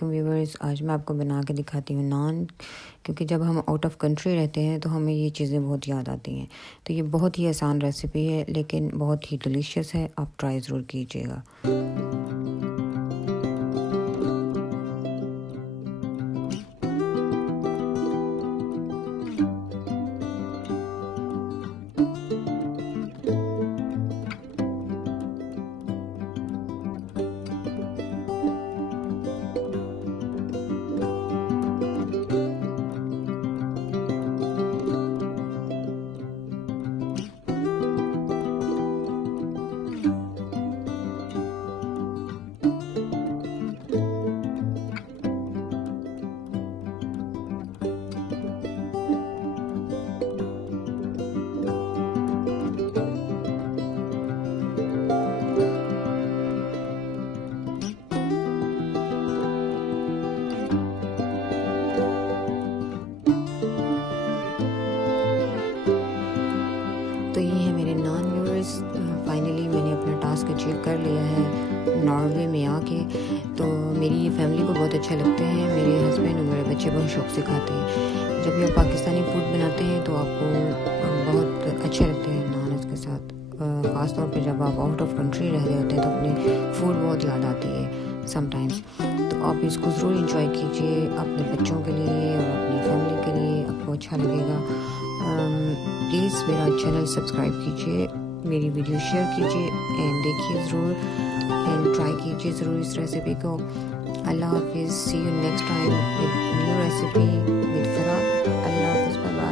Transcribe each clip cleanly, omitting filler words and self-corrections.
वालेकुम व्यूवर्स। आज मैं आपको बना के दिखाती हूँ नान, क्योंकि जब हम आउट ऑफ कंट्री रहते हैं तो हमें ये चीज़ें बहुत याद आती हैं। तो ये बहुत ही आसान रेसिपी है लेकिन बहुत ही डिलीशियस है, आप ट्राई ज़रूर कीजिएगा। तो ये है मेरे नॉन व्यूअर्स। फाइनली मैंने अपना टास्क अचीव कर लिया है नॉर्वे में आके। तो मेरी ये फैमिली को बहुत अच्छे लगते हैं, मेरे हस्बैंड और मेरे बच्चे बहुत शौक से खाते हैं। जब भी आप पाकिस्तानी फूड बनाते हैं तो आपको बहुत अच्छे लगते हैं नान इसके साथ। ख़ास तौर पे जब आप आउट ऑफ कंट्री रह रहे होते हैं तो अपनी फूड बहुत याद आती है समटाइम्स। तो आप इसको ज़रूर इंजॉय कीजिए अपने बच्चों के लिए और अपनी फैमिली के लिए, आपको अच्छा लगेगा। प्लीज़ मेरा चैनल सब्सक्राइब कीजिए, मेरी वीडियो शेयर कीजिए एंड देखिए ज़रूर एंड ट्राई कीजिए ज़रूर इस रेसिपी को। अल्लाह हाफिज़, see you next time with new recipe with Farah. अल्लाह हाफिज़, बाय बाय।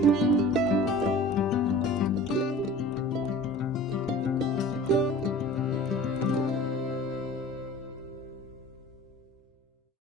तो ये